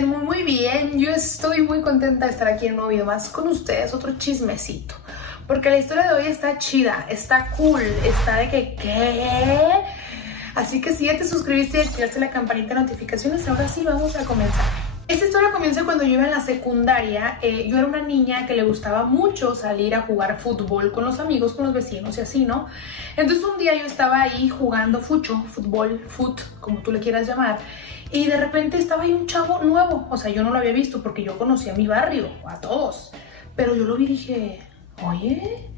estén muy bien. Yo estoy muy contenta de estar aquí en un nuevo video más con ustedes, otro chismecito. Porque la historia de hoy está chida, está cool, está de que ¿qué? Así que si ya te suscribiste y activaste la campanita de notificaciones, ahora sí vamos a comenzar. Esta historia comienza cuando yo iba en la secundaria. Yo era una niña que le gustaba mucho salir a jugar fútbol con los amigos, con los vecinos y así, ¿no? Entonces un día yo estaba ahí jugando fútbol, como tú le quieras llamar, y de repente estaba ahí un chavo nuevo. O sea, yo no lo había visto porque yo conocía a mi barrio, a todos. Pero yo lo vi y dije, oye,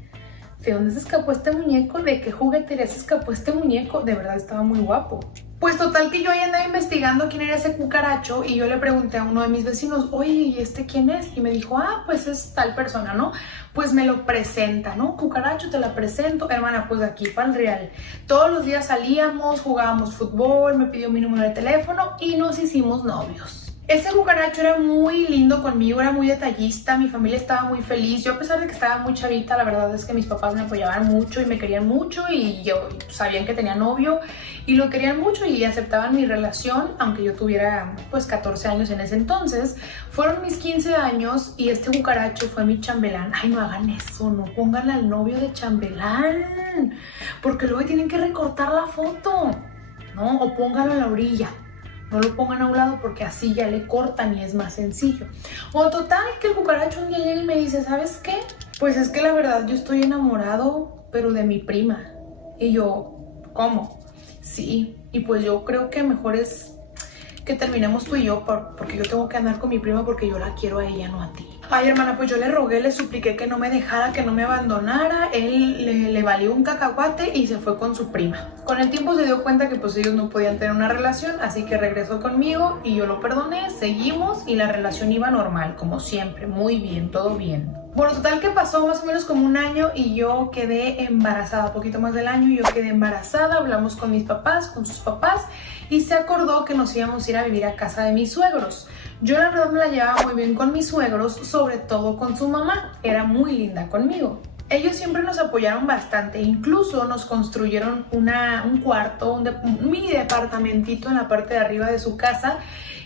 ¿de dónde se escapó este muñeco? ¿De qué juguetería se escapó este muñeco? De verdad estaba muy guapo. Pues total que yo ahí andaba investigando quién era ese cucaracho y yo le pregunté a uno de mis vecinos, oye, ¿y este quién es? Y me dijo, pues es tal persona, ¿no? Pues me lo presenta, ¿no? Cucaracho, te la presento. Hermana, pues aquí para el real. Todos los días salíamos, jugábamos fútbol, me pidió mi número de teléfono y nos hicimos novios. Ese cucaracho era muy lindo conmigo, era muy detallista, mi familia estaba muy feliz. Yo, a pesar de que estaba muy chavita, la verdad es que mis papás me apoyaban mucho y me querían mucho y yo sabían que tenía novio y lo querían mucho y aceptaban mi relación, aunque yo tuviera pues 14 años en ese entonces. Fueron mis 15 años y este cucaracho fue mi chambelán. Ay, no hagan eso, no pongan al novio de chambelán, porque luego tienen que recortar la foto, ¿no? O pónganlo a la orilla. No lo pongan a un lado porque así ya le cortan y es más sencillo. O total, que el cucaracho un día llega y me dice, ¿sabes qué? Pues es que la verdad yo estoy enamorado, pero de mi prima. Y yo, ¿cómo? Sí, y pues yo creo que mejor es que terminemos tú y yo porque yo tengo que andar con mi prima porque yo la quiero a ella, no a ti. Ay, hermana, pues yo le rogué, le supliqué que no me dejara, que no me abandonara. Él le valió un cacahuate y se fue con su prima. Con el tiempo se dio cuenta que pues ellos no podían tener una relación, así que regresó conmigo y yo lo perdoné, seguimos y la relación iba normal, como siempre, muy bien, todo bien. Bueno, total que pasó más o menos como un año y yo quedé embarazada, poquito más del año, yo quedé embarazada, hablamos con mis papás, con sus papás y se acordó que nos íbamos a ir a vivir a casa de mis suegros. Yo la verdad me la llevaba muy bien con mis suegros, sobre todo con su mamá, era muy linda conmigo. Ellos siempre nos apoyaron bastante, incluso nos construyeron un cuarto, un mini departamentito en la parte de arriba de su casa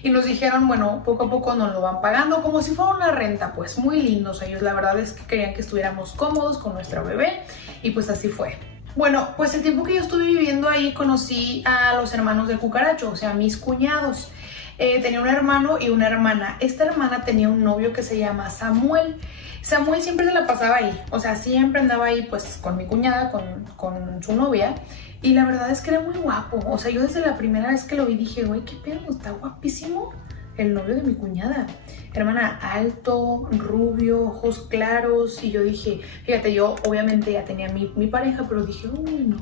y nos dijeron, bueno, poco a poco nos lo van pagando como si fuera una renta, pues muy lindos ellos. La verdad es que querían que estuviéramos cómodos con nuestra bebé y pues así fue. Bueno, pues el tiempo que yo estuve viviendo ahí conocí a los hermanos de cucaracho, o sea, mis cuñados. Tenía un hermano y una hermana. Esta hermana tenía un novio que se llama Samuel. Samuel siempre se la pasaba ahí, o sea, siempre andaba ahí pues con mi cuñada, con su novia. Y la verdad es que era muy guapo, o sea, yo desde la primera vez que lo vi dije, güey, qué pedo, está guapísimo el novio de mi cuñada. Hermana, alto, rubio, ojos claros. Y yo dije, fíjate, yo obviamente ya tenía mi pareja, pero dije, uy, no,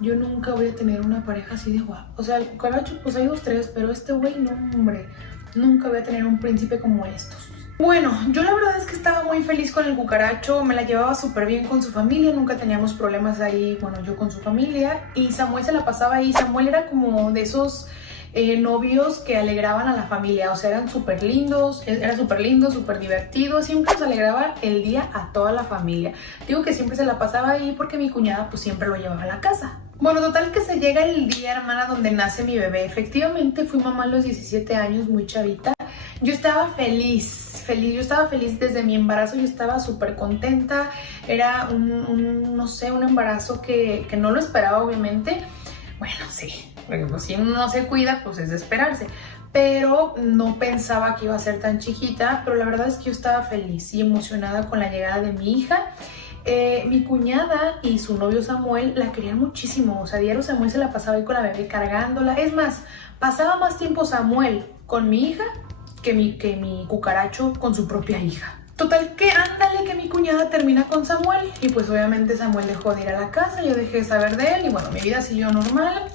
yo nunca voy a tener una pareja así de guapo. O sea, el cucaracho, pues hay 2, 3, pero este güey, no, hombre, nunca voy a tener un príncipe como estos. Bueno, yo la verdad es que estaba muy feliz con el cucaracho, me la llevaba súper bien con su familia, nunca teníamos problemas ahí, bueno, yo con su familia, y Samuel se la pasaba ahí. Samuel era como de esos novios que alegraban a la familia, o sea, eran súper lindos, era súper lindo, súper divertido, siempre nos alegraba el día a toda la familia. Digo que siempre se la pasaba ahí porque mi cuñada pues siempre lo llevaba a la casa. Bueno, total que se llega el día, hermana, donde nace mi bebé. Efectivamente fui mamá a los 17 años, muy chavita. Yo estaba feliz, yo estaba feliz desde mi embarazo, yo estaba súper contenta. Era no sé, un embarazo que no lo esperaba, obviamente. Bueno, sí, porque pues si uno no se cuida, pues es de esperarse. Pero no pensaba que iba a ser tan chiquita, pero la verdad es que yo estaba feliz y emocionada con la llegada de mi hija. Mi cuñada y su novio Samuel la querían muchísimo, o sea, diario Samuel se la pasaba ahí con la bebé cargándola. Es más, pasaba más tiempo Samuel con mi hija que mi cucaracho con su propia hija. Total que ándale que mi cuñada termina con Samuel y pues obviamente Samuel dejó de ir a la casa, yo dejé de saber de él y bueno, mi vida siguió normal,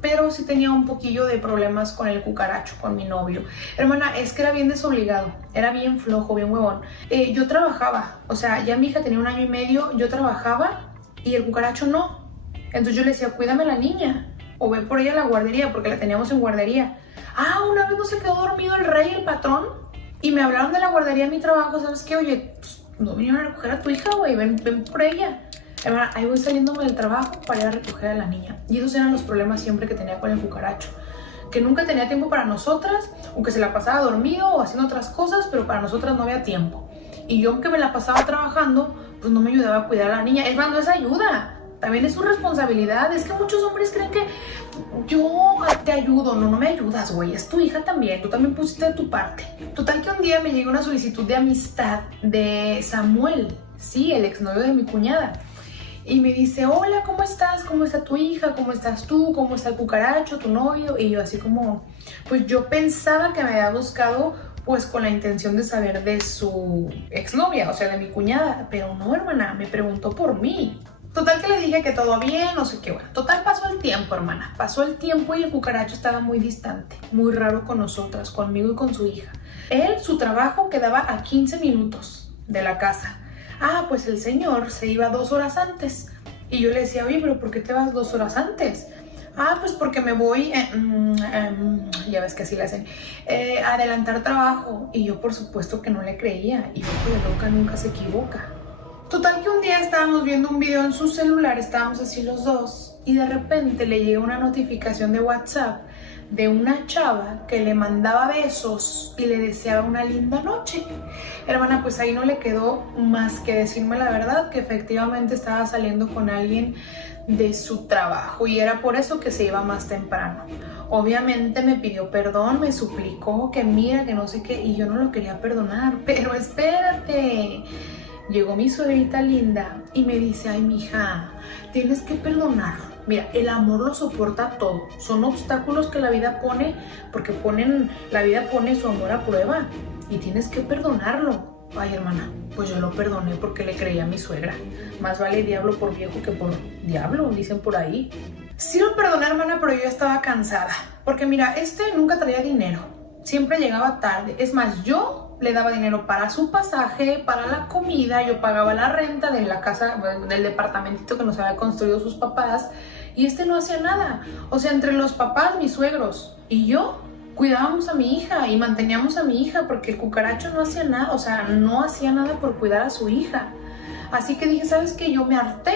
pero sí tenía un poquillo de problemas con el cucaracho, con mi novio. Hermana, es que era bien desobligado, era bien flojo, bien huevón. Yo trabajaba, o sea, ya mi hija tenía 1 año y medio, yo trabajaba y el cucaracho no. Entonces yo le decía, cuídame a la niña o ve por ella a la guardería porque la teníamos en guardería. Una vez no se quedó dormido el rey, el patrón, y me hablaron de la guardería en mi trabajo. ¿Sabes qué? Oye, pues, no vinieron a recoger a tu hija, güey, ven por ella. Hermana, ahí voy saliéndome del trabajo para ir a recoger a la niña. Y esos eran los problemas siempre que tenía con el cucaracho. que nunca tenía tiempo para nosotras, o que se la pasaba dormido o haciendo otras cosas, pero para nosotras no había tiempo. Y yo, que me la pasaba trabajando, pues no me ayudaba a cuidar a la niña. Es más, no es ayuda, también es su responsabilidad. Es que muchos hombres creen que yo te ayudo. No, no me ayudas, güey, es tu hija también, tú también pusiste de tu parte. Total que un día me llegó una solicitud de amistad de Samuel, sí, el exnovio de mi cuñada. Y me dice, hola, ¿cómo estás? ¿Cómo está tu hija? ¿Cómo estás tú? ¿Cómo está el cucaracho, tu novio? Y yo así como, pues yo pensaba que me había buscado pues con la intención de saber de su exnovia, o sea, de mi cuñada. Pero no, hermana, me preguntó por mí. Total que le dije que todo bien, no sé qué, bueno. Total pasó el tiempo, hermana. Pasó el tiempo y el cucaracho estaba muy distante, muy raro con nosotras, conmigo y con su hija. Él, su trabajo quedaba a 15 minutos de la casa. Ah, pues el señor se iba 2 horas antes. Y yo le decía, oye, pero ¿por qué te vas 2 horas antes? Ah, pues porque me voy, ya ves que así le hacen, adelantar trabajo. Y yo por supuesto que no le creía. Y ojo de loca nunca se equivoca. Total que un día estábamos viendo un video en su celular, estábamos así los dos, y de repente le llega una notificación de WhatsApp de una chava que le mandaba besos y le deseaba una linda noche. Hermana, pues ahí no le quedó más que decirme la verdad, que efectivamente estaba saliendo con alguien de su trabajo y era por eso que se iba más temprano. Obviamente me pidió perdón, me suplicó que mira, que no sé qué, y yo no lo quería perdonar. Pero espérate, llegó mi suegrita linda y me dice, ay, mija, tienes que perdonar. Mira, el amor lo soporta todo. Son obstáculos que la vida pone, porque la vida pone su amor a prueba y tienes que perdonarlo. Ay, hermana, pues yo lo perdoné porque le creía a mi suegra. Más vale diablo por viejo que por diablo, dicen por ahí. Sí lo perdoné, hermana, pero yo ya estaba cansada. Porque mira, nunca traía dinero. Siempre llegaba tarde. Es más, yo le daba dinero para su pasaje, para la comida, yo pagaba la renta de la casa, del departamentito que nos había construido sus papás, y no hacía nada. O sea, entre los papás, mis suegros y yo cuidábamos a mi hija y manteníamos a mi hija, porque el cucaracho no hacía nada, o sea, no hacía nada por cuidar a su hija. Así que dije, ¿sabes qué? Yo me harté.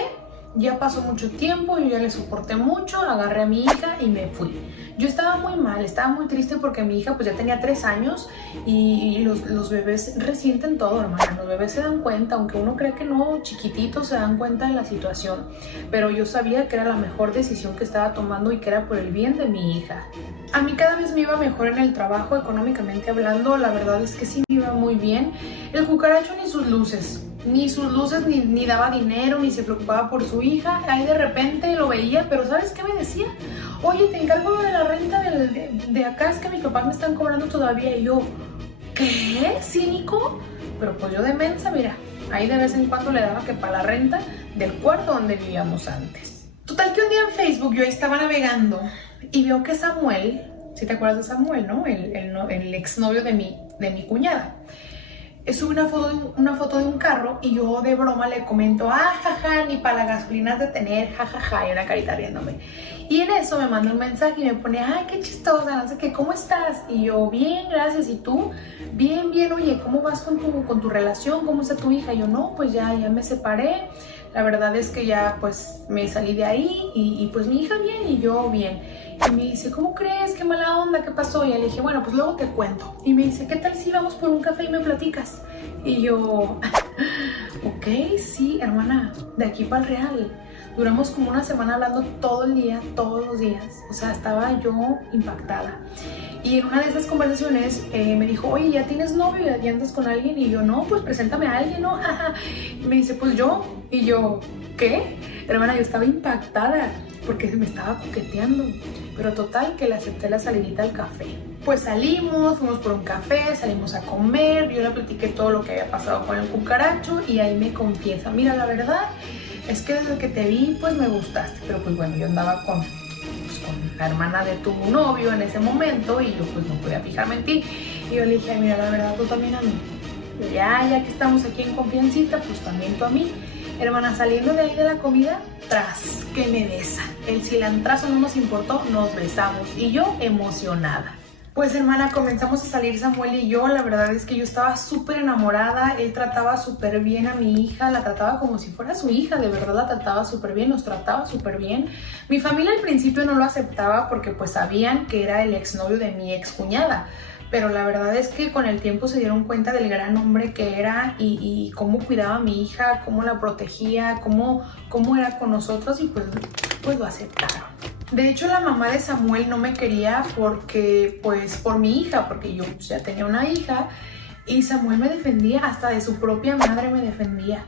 Ya pasó mucho tiempo, yo ya le soporté mucho, agarré a mi hija y me fui. Yo estaba muy mal, estaba muy triste porque mi hija pues ya tenía 3 años y los bebés resienten todo, hermana. Los bebés se dan cuenta, aunque uno cree que no, chiquititos se dan cuenta de la situación. Pero yo sabía que era la mejor decisión que estaba tomando y que era por el bien de mi hija. A mí cada vez me iba mejor en el trabajo, económicamente hablando, la verdad es que sí me iba muy bien. El cucaracho ni sus luces, ni daba dinero, ni se preocupaba por su hija. Ahí de repente lo veía, pero ¿sabes qué me decía? Oye, te encargo de la renta de acá, es que mis papás me están cobrando todavía. Y yo, ¿qué? ¿Cínico? Pero pues yo de mensa, mira, ahí de vez en cuando le daba que para la renta del cuarto donde vivíamos antes. Total que un día en Facebook yo ahí estaba navegando y veo que Samuel, si te acuerdas de Samuel, ¿no? El exnovio de mi cuñada. Sube una foto de un carro y yo de broma le comento, jaja, ni para la gasolina has de tener, jajaja, y una carita riéndome. Y en eso me manda un mensaje y me pone, ay, qué chistosa, no sé qué, ¿cómo estás? Y yo, bien, gracias, ¿y tú? Bien, bien, oye, ¿cómo vas con tu relación? ¿Cómo está tu hija? Y yo, no, pues ya me separé, la verdad es que ya pues me salí de ahí y pues mi hija bien y yo bien. Y me dice, ¿cómo crees? Qué mala onda, ¿qué pasó? Y le dije, bueno, pues luego te cuento. Y me dice, ¿qué tal si vamos por un café y me platicas? Y yo, ok, sí, hermana, de aquí para el Real. Duramos como una semana hablando todo el día, todos los días. O sea, estaba yo impactada. Y en una de esas conversaciones me dijo, oye, ¿ya tienes novio? ¿Ya andas con alguien? Y yo, no, pues preséntame a alguien, ¿no? Y me dice, pues yo. Y yo, ¿qué? Hermana, yo estaba impactada porque me estaba coqueteando. Pero total que le acepté la salidita al café. Pues salimos, fuimos por un café, salimos a comer, yo le platiqué todo lo que había pasado con el cucaracho y ahí me confiesa, mira, la verdad es que desde que te vi, pues me gustaste. Pero pues bueno, yo andaba con la hermana de tu novio en ese momento y yo pues no podía fijarme en ti. Y yo le dije, mira, la verdad tú también a mí. Ya que estamos aquí en confiancita, pues también tú a mí. Hermana, saliendo de ahí de la comida, tras que me besa. El cilantrazo no nos importó, nos besamos y yo emocionada. Pues hermana, comenzamos a salir Samuel y yo. La verdad es que yo estaba súper enamorada. Él trataba súper bien a mi hija, la trataba como si fuera su hija, de verdad la trataba súper bien, nos trataba súper bien. Mi familia al principio no lo aceptaba porque pues sabían que era el exnovio de mi excuñada, pero la verdad es que con el tiempo se dieron cuenta del gran hombre que era y cómo cuidaba a mi hija, cómo la protegía, cómo era con nosotros, y pues lo aceptaron. De hecho, la mamá de Samuel no me quería porque, pues, por mi hija, porque yo pues, ya tenía una hija, y Samuel me defendía, hasta de su propia madre me defendía.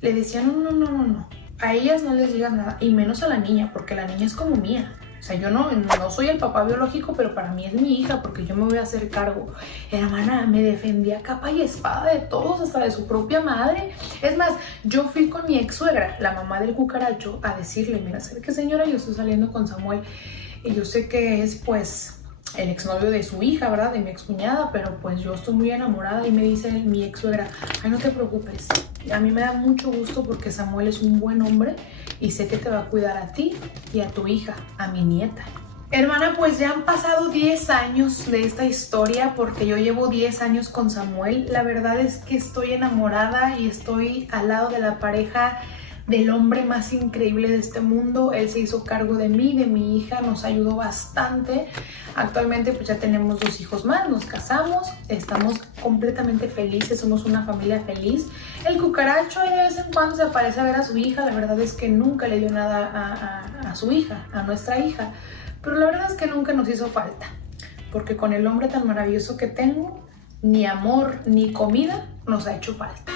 Le decía, no, a ellas no les digas nada, y menos a la niña, porque la niña es como mía. O sea, yo no soy el papá biológico, pero para mí es mi hija, porque yo me voy a hacer cargo. Hermana, me defendía capa y espada de todos, hasta de su propia madre. Es más, yo fui con mi ex suegra, la mamá del cucaracho, a decirle, mira, ¿sabe qué, señora? Yo estoy saliendo con Samuel y yo sé que es, pues, el exnovio de su hija, ¿verdad? De mi excuñada, pero pues yo estoy muy enamorada. Y me dice mi ex suegra, ay, no te preocupes, a mí me da mucho gusto porque Samuel es un buen hombre y sé que te va a cuidar a ti y a tu hija, a mi nieta. Hermana, pues ya han pasado 10 años de esta historia, porque yo llevo 10 años con Samuel. La verdad es que estoy enamorada y estoy al lado de la pareja del hombre más increíble de este mundo. Él se hizo cargo de mí, de mi hija, nos ayudó bastante. Actualmente pues ya tenemos 2 hijos más, nos casamos, estamos completamente felices, somos una familia feliz. El cucaracho de vez en cuando se aparece a ver a su hija. La verdad es que nunca le dio nada a su hija, a nuestra hija, pero la verdad es que nunca nos hizo falta, porque con el hombre tan maravilloso que tengo, ni amor ni comida nos ha hecho falta.